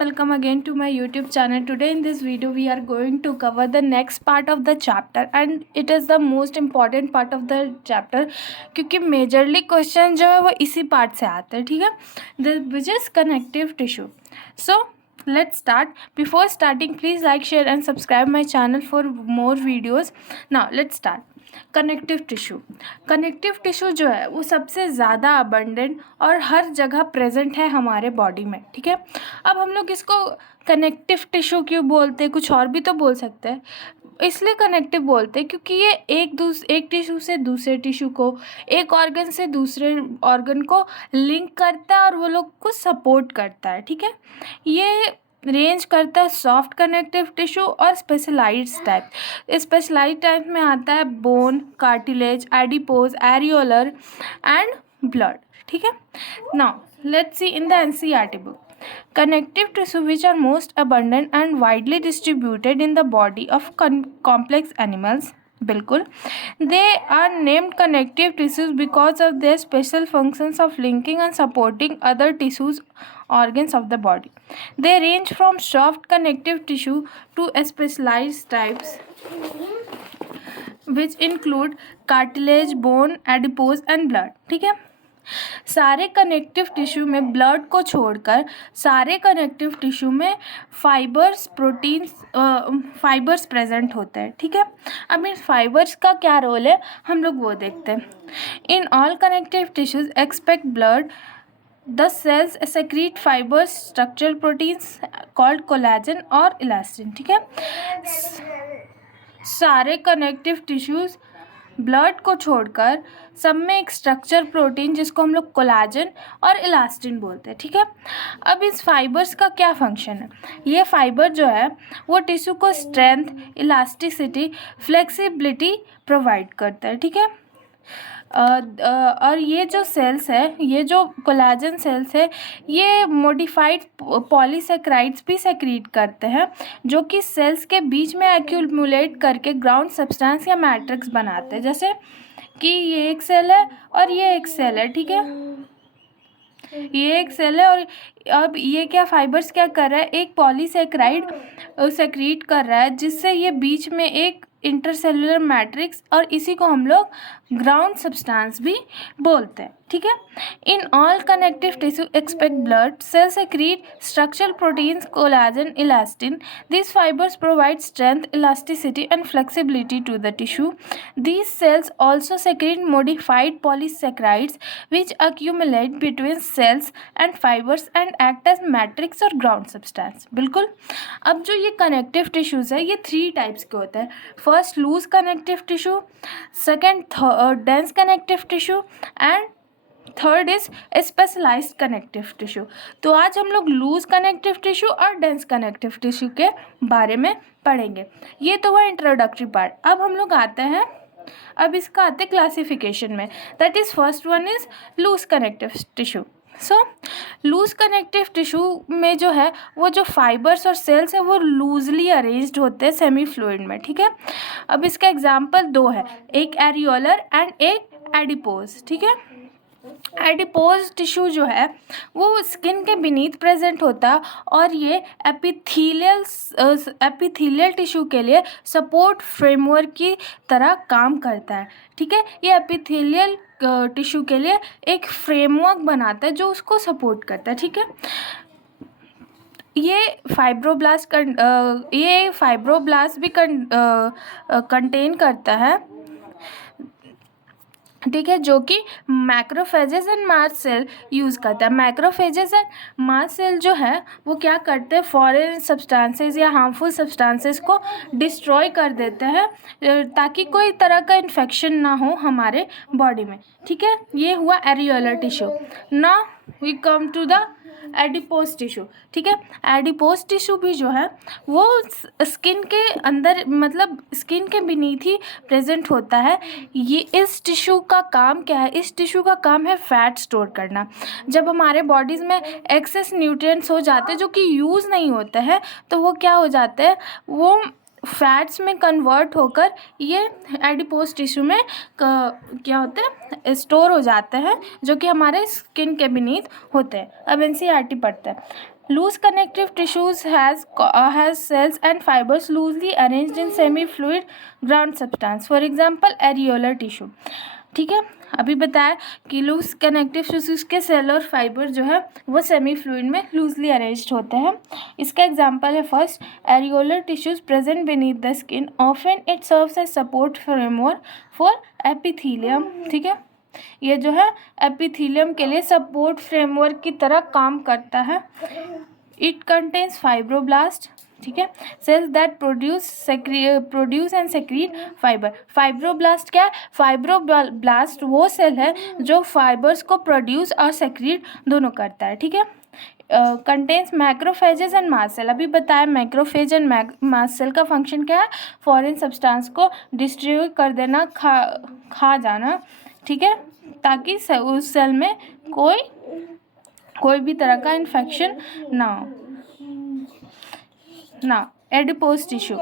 Welcome again to my YouTube channel. Today in this video we are going to cover the next part of the chapter and it is the most important part of the chapter क्योंकि majorly question जो है वो इसी part से आते हैं. ठीक है, which is connective tissue. So let's start. Before starting, please like, share and subscribe my channel for more videos. Now let's start. Connective tissue. Connective tissue जो है वो सबसे ज़्यादा अबंडेंट और हर जगह प्रेजेंट है हमारे बॉडी में. ठीक है, अब हम लोग इसको कनेक्टिव टिश्यू क्यों बोलते हैं, कुछ और भी तो बोल सकते हैं. इसलिए कनेक्टिव बोलते हैं क्योंकि ये एक टिश्यू से दूसरे टिश्यू को, एक ऑर्गन से दूसरे ऑर्गन को लिंक करता है और वो लोग को सपोर्ट करता है. ठीक है, ये रेंज करता है सॉफ्ट कनेक्टिव टिश्यू और स्पेशलाइज्ड टाइप. स्पेशलाइज्ड टाइप में आता है bone, cartilage, adipose, areolar and blood. ठीक है, now let's see in the NCERT book. Connective tissue which are most abundant and widely distributed in the body of complex animals. बिल्कुल, they are named connective tissues because of their special functions of linking and supporting other tissues, organs of the body. They range from soft connective tissue to specialized types which include cartilage, bone, adipose and blood. ठीक है, सारे connective tissue में blood को छोड़कर सारे connective tissue में fibres, proteins, fibres present होते हैं. ठीक है, अब इन फाइबर्स का क्या रोल है हम लोग वो देखते हैं. In all connective tissues except blood the cells secrete fibres, structural proteins called collagen और इलास्टिन. ठीक है, सारे कनेक्टिव टिश्यूज ब्लड को छोड़कर सब में एक स्ट्रक्चर प्रोटीन जिसको हम लोग कोलाजन और इलास्टिन बोलते हैं. ठीक है, अब इस फाइबर्स का क्या फंक्शन है. ये फाइबर जो है वो टिश्यू को स्ट्रेंथ, इलास्टिसिटी, फ्लेक्सिबिलिटी प्रोवाइड करता है. ठीक है, और ये जो सेल्स है, ये जो कोलाजन सेल्स है, ये मॉडिफाइड पॉलीसेक्राइड्स भी सेक्रीट करते हैं जो कि सेल्स के बीच में एक्यूमुलेट करके ग्राउंड सब्सटेंस या मैट्रिक्स बनाते हैं. जैसे कि ये एक सेल है और ये एक सेल है. ठीक है, ये एक सेल है और अब ये क्या फाइबर्स क्या कर रहा है, एक पॉलीसेक्राइड सेक्रीट कर रहा है जिससे ये बीच में एक इंटरसेलुलर मैट्रिक्स, और इसी को हम लोग ग्राउंड सब्सटेंस भी बोलते हैं. ठीक है, in all connective tissue except blood cell secrete structural proteins, collagen, elastin. These fibers provide strength, elasticity and flexibility to the tissue. These cells also secrete modified polysaccharides which accumulate between cells and fibers and act as matrix और ground substance. बिल्कुल, अब जो ये connective tissues है ये 3 types के होते हैं. First loose connective tissue, second dense connective tissue and third is specialised connective tissue. तो आज हम लोग लूज कनेक्टिव टिश्यू और डेंस कनेक्टिव टिश्यू के बारे में पढ़ेंगे. ये तो हुआ इंट्रोडक्टरी पार्ट. अब हम लोग आते हैं, अब इसका आते क्लासिफिकेशन में. That is first one is loose connective tissue. So loose connective tissue में जो है वो जो फाइबर्स और सेल्स है वो लूजली अरेंज्ड होते हैं सेमी फ्लूइड में. ठीक है, अब इसका एग्जांपल 2 है, एक एरियोलर एंड एक एडिपोज. ठीक है, एडिपोज टिश्यू जो है वो स्किन के बीनीथ प्रेजेंट होता है और ये एपिथेलियल टिश्यू के लिए सपोर्ट फ्रेमवर्क की तरह काम करता है. ठीक है, ये एपिथेलियल टिश्यू के लिए एक फ्रेमवर्क बनाता है जो उसको सपोर्ट करता है. ठीक है, ये फाइब्रोब्लास्ट भी कंटेन करता है. ठीक है, जो कि macrophages and mast cell use करता है. मैक्रोफेजेस एंड मास्ट सेल जो है वो क्या करते हैं, फॉरेन सब्सटेंसेस या हार्मफुल सब्सटेंसेस को डिस्ट्रॉय कर देते हैं ताकि कोई तरह का इन्फेक्शन ना हो हमारे बॉडी में. ठीक है, ये हुआ areolar tissue. Now we come to the adipose tissue. ठीक है, एडिपोज टिश्यू भी जो है वो स्किन के अंदर, मतलब स्किन के बीनीथ ही प्रेजेंट होता है. ये इस टिश्यू का काम क्या है, इस टिश्यू का काम है फैट स्टोर करना. जब हमारे बॉडीज़ में एक्सेस न्यूट्रिएंट्स हो जाते हैं जो कि यूज़ नहीं होते हैं तो वो क्या हो जाते हैं, वो फैट्स में कन्वर्ट होकर ये एडिपोज टिश्यू में क्या होते हैं, स्टोर हो जाते हैं जो कि हमारे स्किन के बीनीथ होते हैं. अब एनसीईआरटी पढ़ते हैं. Loose connective tissues has cells and fibers loosely arranged in semi-fluid ground substance. For example, areolar tissue. ठीक है, अभी बताया कि लूज कनेक्टिव टिश्यूज के सेल और फाइबर जो है वो सेमी फ्लूइड में लूजली अरेंज्ड होते हैं. इसका एग्जांपल है first, areolar tissues present beneath the skin, often it serves as support framework for epithelium. ठीक है, ये जो है एपिथीलियम के लिए सपोर्ट फ्रेमवर्क की तरह काम करता है. It contains fibroblast. ठीक है, cells that produce and secrete fibre. Fibroblast क्या है? फाइब्रोब्लास्ट वो सेल है जो फाइबर्स को प्रोड्यूस और सेक्रीट दोनों करता है. ठीक है, contains macrophages and mast cell. अभी बताया मैक्रोफेज एंड मास्ट सेल का फंक्शन क्या है? फॉरेन सब्सटेंस को डिस्ट्रीब्यूट कर देना, खा जाना. ठीक है, ताकि उस सेल में कोई भी तरह का इन्फेक्शन ना हो. Now, adipose tissue.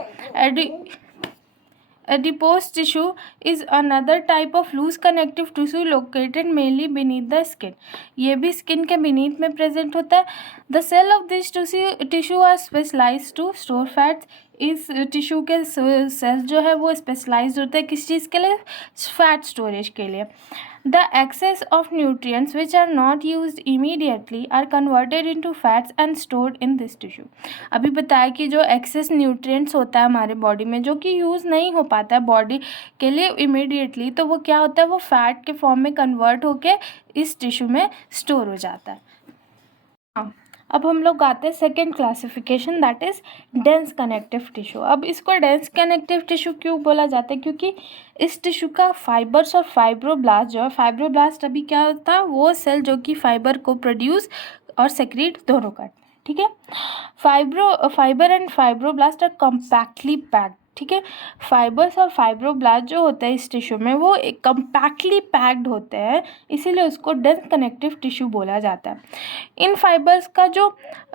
Adipose tissue is another type of loose connective tissue located mainly beneath the skin. ये भी स्किन के beneath में present होता है. The cell of this tissue are specialized to store fats. इस tissue के sales जो है वो स्पेशलाइज्ड होते हैं किस चीज़ के लिए? फैट स्टोरेज के लिए. The excess of nutrients which are not used immediately are converted into fats and stored in this tissue. अभी बताया कि जो excess nutrients होता है हमारे बॉडी में जो कि यूज़ नहीं हो पाता है बॉडी के लिए इमीडिएटली, तो वो क्या होता है? वो फैट के फॉर्म में कन्वर्ट होके इस टिश्यू में स्टोर हो जाता है. अब हम लोग आते हैं second classification, that is dense connective tissue. अब इसको डेंस कनेक्टिव टिश्यू क्यों बोला जाता है? क्योंकि इस टिश्यू का फाइबर्स और फाइब्रोब्लास्ट जो है, फाइब्रोब्लास्ट अभी क्या होता है? वो सेल जो कि फाइबर को प्रोड्यूस और सेक्रीट दोनों करते हैं. ठीक है, fibre and fibroblast are compactly packed. ठीक है, फाइबर्स और फाइब्रोब्लास्ट जो होता है इस टिश्यू में वो एक कम्पैक्टली पैक्ड होते हैं, इसीलिए उसको डेंस कनेक्टिव टिश्यू बोला जाता है. इन फाइबर्स का जो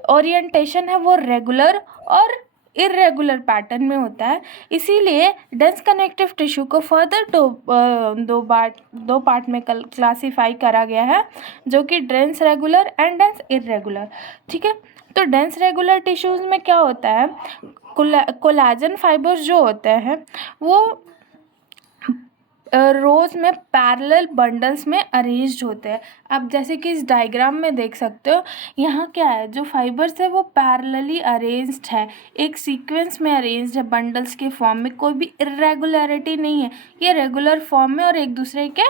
ओरिएंटेशन है वो रेगुलर और इरेगुलर पैटर्न में होता है, इसीलिए डेंस कनेक्टिव टिश्यू को फर्दर दो पार्ट में क्लासीफाई करा गया है, जो कि dense regular and dense irregular. ठीक है, तो डेंस रेगुलर टिश्यूज़ में क्या होता है? कोलाजन फाइबर्स जो होते हैं वो रोज में पैरेलल बंडल्स में अरेंज्ड होते हैं. अब जैसे कि इस डायग्राम में देख सकते हो, यहाँ क्या है? जो फाइबर्स है वो पैरेलली अरेंज्ड है, एक सीक्वेंस में अरेंज्ड है बंडल्स के फॉर्म में, कोई भी इरेगुलरिटी नहीं है, ये रेगुलर फॉर्म में और एक दूसरे के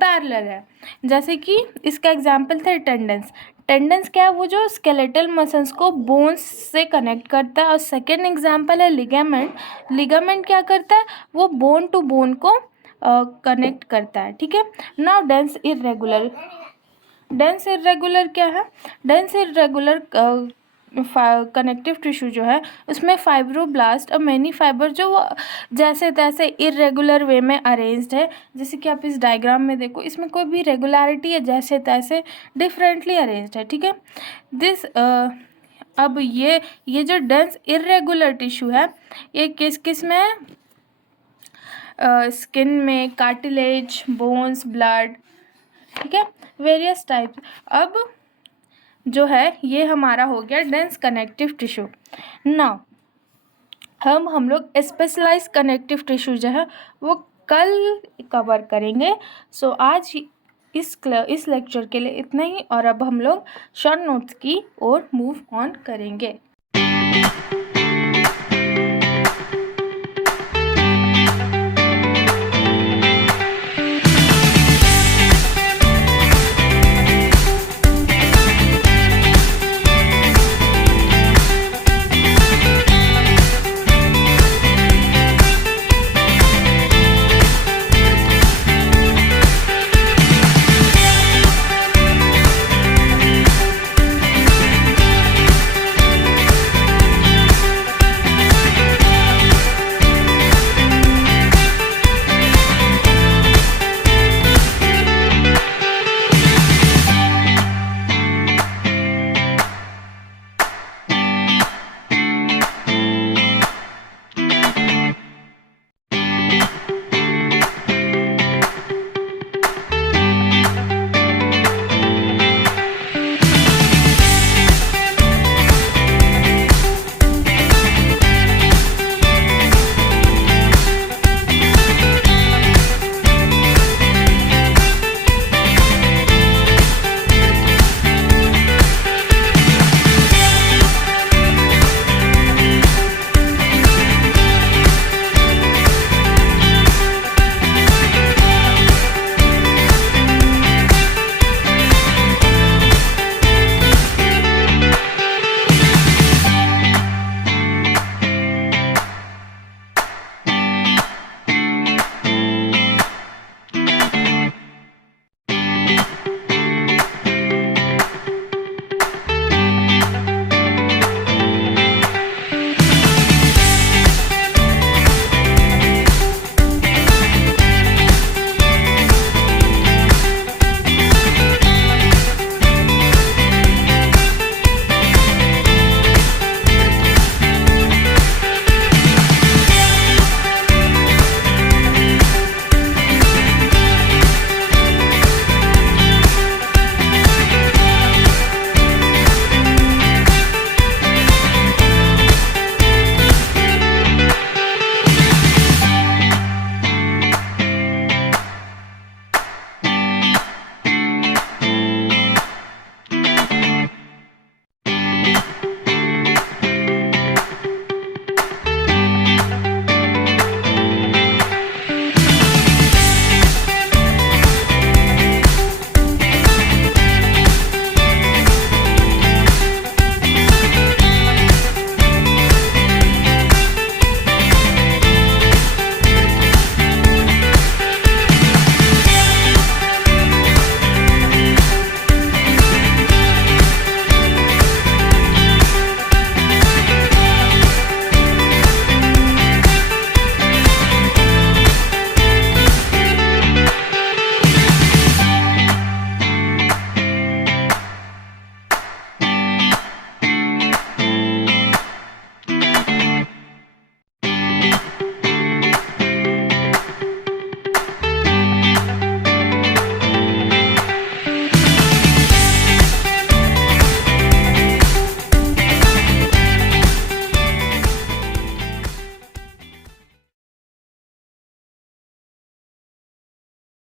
पैरेलल है. जैसे कि इसका एग्जांपल था टेंडन्स. टेंडन्स क्या है? वो जो स्केलेटल मसल्स को बोन्स से कनेक्ट करता है. और सेकेंड एग्जांपल है लिगामेंट. लिगामेंट क्या करता है? वो बोन टू बोन को कनेक्ट करता है. ठीक है, now dense irregular. Dense irregular क्या है? डेंस इरेगुलर कनेक्टिव टिश्यू जो है उसमें फाइब्रोब्लास्ट और मैनी फाइबर जो वो जैसे तैसे इरेगुलर वे में अरेंज्ड है. जैसे कि आप इस डायग्राम में देखो, इसमें कोई भी रेगुलरिटी है, जैसे तैसे डिफरेंटली अरेंज्ड है. ठीक है, अब ये जो डेंस इरेगुलर टिश्यू है ये किस में है? स्किन में, कार्टिलेज, बोन्स, ब्लड. ठीक है, वेरियस टाइप्स. अब जो है ये हमारा हो गया डेंस कनेक्टिव टिश्यू. नाउ हम लोग स्पेशलाइज कनेक्टिव टिश्यू जो है वो कल कवर करेंगे. सो आज इस लेक्चर के लिए इतना ही, और अब हम लोग शॉर्ट नोट्स की ओर मूव ऑन करेंगे.